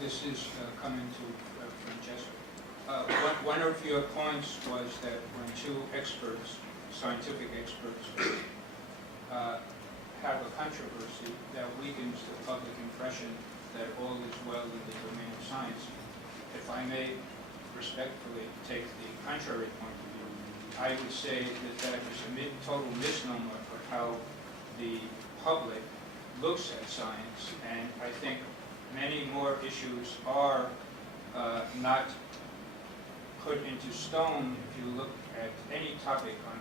This is coming to Francesca. One of your points was that when two experts, scientific experts, have a controversy, that weakens the public impression that all is well in the domain of science. If I may respectfully take the contrary point of view, I would say that that is a total misnomer of how the public looks at science, and I think many more issues are not put into stone if you look at any topic on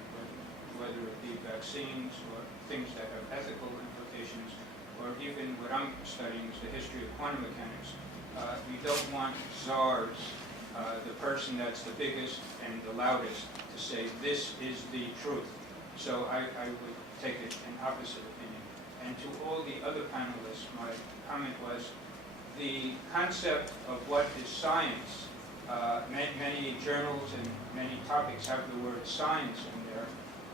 whether it be vaccines or things that have ethical implications, or even what I'm studying is the history of quantum mechanics. You don't want czars, the person that's the biggest and the loudest, to say this is the truth. So I would take it an opposite opinion. And to all the other panelists, my comment was the concept of what is science. Many journals and many topics have the word science in there,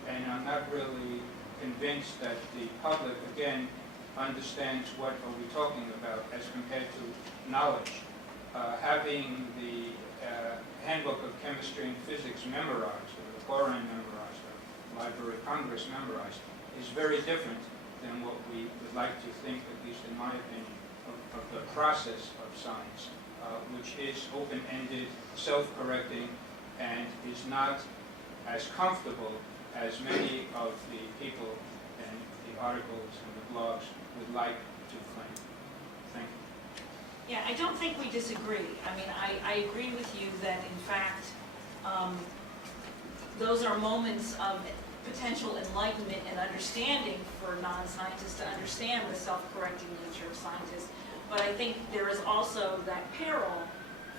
and I'm not really convinced that the public, again, understands what are we talking about as compared to knowledge. Having the Handbook of Chemistry and Physics memorized, or the Koran memorized, or Library of Congress memorized, is very different than what we would like to think, at least in my opinion, of the process of science, which is open-ended, self-correcting, and is not as comfortable as many of the people and the articles and the blogs would like to claim. Thank you. Yeah, I don't think we disagree. I mean, I agree with you that, in fact, those are moments of potential enlightenment and understanding for non-scientists to understand the self-correcting nature of scientists. But I think there is also that peril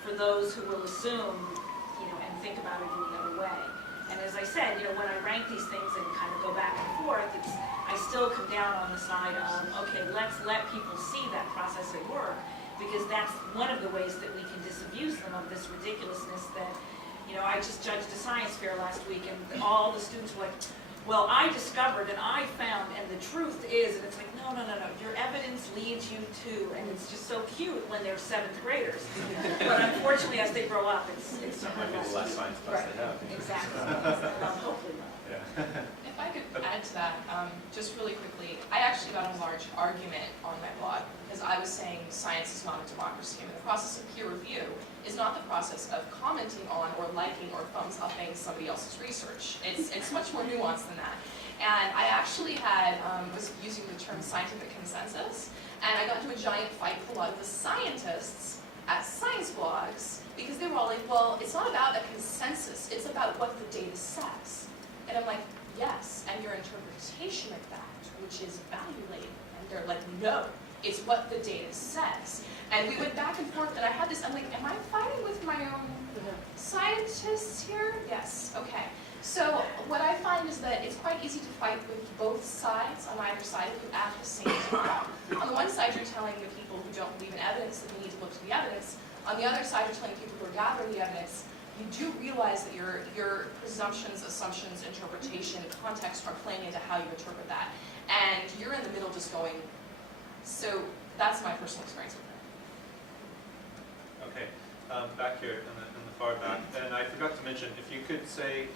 for those who will assume, and think about it in the other way. And as I said, when I rank these things and kind of go back and forth, I still come down on the side of, okay, let's let people see that process at work, because that's one of the ways that we can disabuse them of this ridiculousness that, I just judged a science fair last week, and all the students were like, well, I discovered and I found, and the truth is, and it's like, no, your evidence leads you to, and it's just so cute when they're 7th graders. But unfortunately, as they grow up, it's somewhat less science class they have. Exactly. Hopefully not. Yeah. If I could add to that, just really quickly, I actually got in a large argument on my blog because I was saying science is not a democracy. I mean, the process of peer review is not the process of commenting on or liking or thumbs-upping somebody else's research. It's much more nuanced than that. And I actually was using the term scientific consensus, and I got into a giant fight with a lot of the scientists at science blogs because they were all like, well, it's not about a consensus, it's about what the data says. And I'm like, yes, and your interpretation of that, which is evaluating. And they're like, no, it's what the data says. And we went back and forth, and I had this, I'm like, am I fighting with my own scientists here? Yes, okay. So what I find is that it's quite easy to fight with both sides on either side of you at the same time. On the one side, you're telling the people who don't believe in evidence that we need to look to the evidence. On the other side, you're telling people who are gathering the evidence, you do realize that your presumptions, assumptions, interpretation, context are playing into how you interpret that. And you're in the middle just going, so that's my personal experience with it. Okay, back here in the far back. And I forgot to mention, if you could say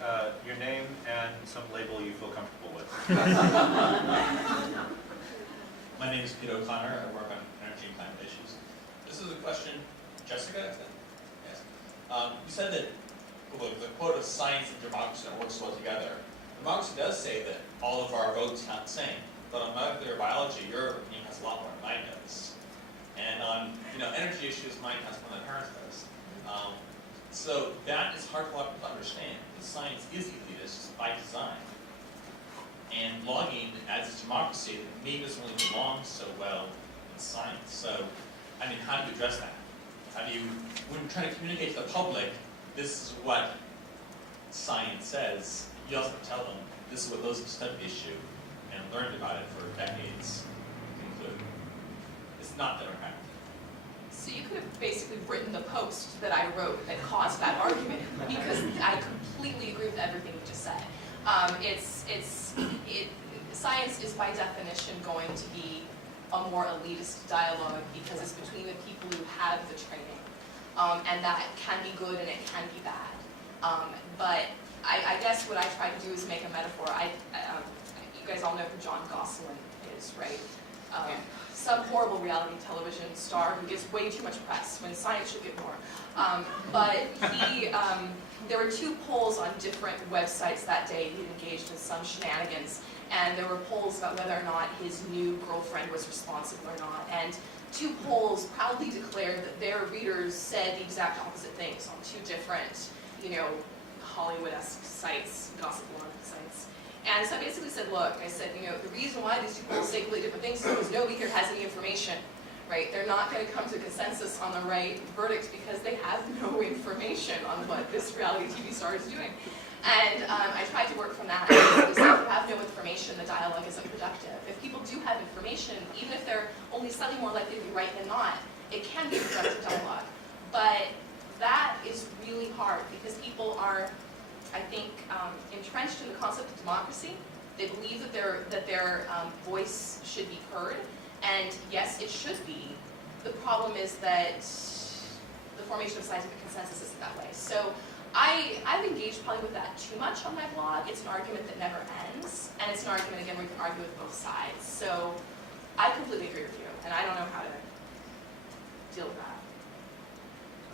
your name and some label you feel comfortable with. My name is Peter O'Connor. I work on energy and climate issues. This is a question, Jessica, is it? Yes. You said that the quote of science and democracy works well together. Democracy does say that all of our votes count the same, but on molecular biology, your opinion has a lot more than mine does. And on energy issues, mine counts more than hers does. So that is hard for a lot of people to understand. The science is elitist by design. And blogging adds to democracy that maybe doesn't really belong so well in science. So, I mean, how do you address that? How do you, when you're trying to communicate to the public, this is what science says, you also have to tell them this is what those who studied the issue and learned about it for decades conclude. It's not democratic. So you could have basically written the post that I wrote that caused that argument, because I completely agree with everything you just said. Science is by definition going to be a more elitist dialogue because it's between the people who have the training. And that can be good and it can be bad. But I guess what I try to do is make a metaphor. You guys all know who John Gosselin is, right? Some horrible reality television star who gets way too much press when science should get more. But there were 2 polls on different websites that day. He engaged in some shenanigans, and there were polls about whether or not his new girlfriend was responsible or not. And 2 polls proudly declared that their readers said the exact opposite things on 2 different, Hollywood-esque sites, gossip blog sites. And so I basically said, look, I said, the reason why these 2 polls say completely different things is because nobody here has any information, right? They're not going to come to a consensus on the right verdict because they have no information on what this reality TV star is doing. And I tried to work from that. If you have no information, the dialogue isn't productive. If people do have information, even if they're only slightly more likely to be right than not, it can be a productive dialogue. But that is really hard because people are, I think, entrenched in the concept of democracy. They believe that their voice should be heard, and yes, it should be. The problem is that the formation of scientific consensus isn't that way. So I've engaged probably with that too much on my blog. It's an argument that never ends, and it's an argument, again, where you can argue with both sides. So I completely agree with you, and I don't know how to deal with that.